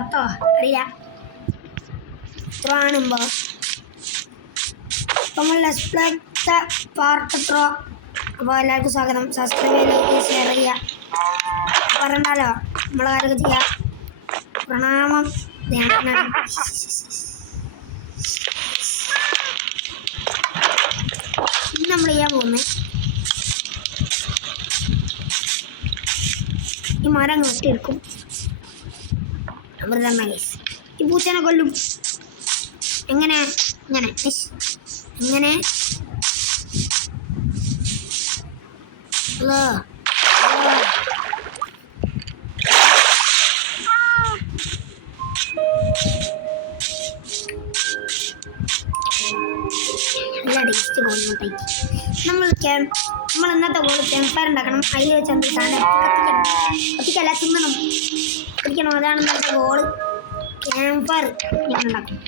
10 അറിയില്ല കാണുമ്പോൾ നമ്മൾ ലെസ്പ്ലത്തെ പാർട്ട് ത്രോ. അപ്പോൾ എല്ലാവർക്കും സ്വാഗതം. സബ്സ്ക്രൈബ് ചെയ്ത് ഷെയർ ചെയ്യുക, പറയണ്ടല്ലോ നമ്മളെ കാര്യമൊക്കെ ചെയ്യുക. പ്രണാമം. ഇന്ന് നമ്മൾ ചെയ്യാൻ പോകുന്നത് ഈ മരം വെട്ടിയെടുക്കും. അമൃതമ്മ ഈ പൂച്ചനെ കൊല്ലും. എങ്ങനെ ഇങ്ങനെ ഇങ്ങനെ നല്ല ടേസ്റ്റ് കൊണ്ടുപോയി. നമ്മൾ ഇന്നത്തെ പോലെ ക്യാമ്പ് ഉണ്ടാക്കണം. അതിൽ വെച്ച് എന്ത് സാധനം കത്തിക്കല്ല തിന്നണം, കത്തിക്കണം. അതാണ് ഇന്നത്തെ ഗോള്. ക്യാമ്പ് ഫയർ ഞാൻ ഉണ്ടാക്കും.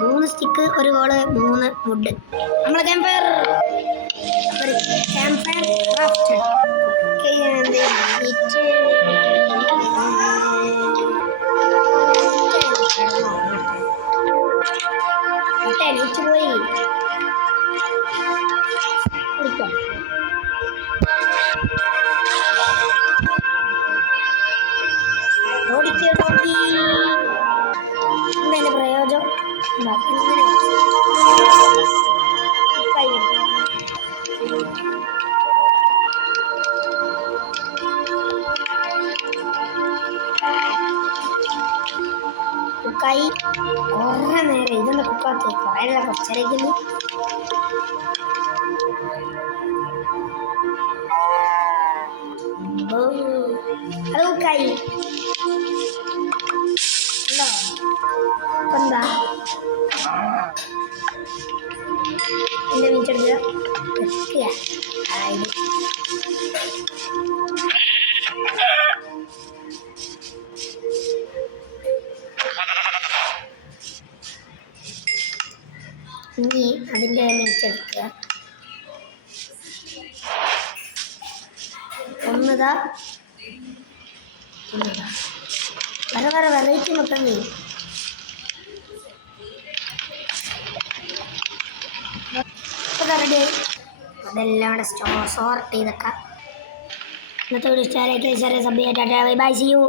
മൂന്ന് സ്റ്റിക്ക്, ഒരു ഗോള്, 3 വുഡ്. നമ്മളെ ക്യാമ്പ് ഫയർ ക്രാഫ്റ്റ് പോയി എന്തായാലും പ്രയോജനം കുക്കായി കുറേ നേരം. ഇതൊന്ന് കുക്കാത്ത കുറേ കുറച്ചരയ്ക്കുന്നു. അത് കുക്കായി അല്ലോ. എന്താ എൻ്റെ മീറ്റെടുക്കുക വെക്കുക. ഇനി അതിൻ്റെ മീറ്റെടുക്കുക. ഒന്നതാ വേറെ വെറൈറ്റി മൊത്തം ചെയ്യും. റെഡിയായി. അതെല്ലാം ഇവിടെ സോർട്ട് ചെയ്തൊക്കെ. ഇന്നത്തെ ഒരു ഇഷ്ടമായിരിക്കും. ചെറിയ sub bye bye. See U.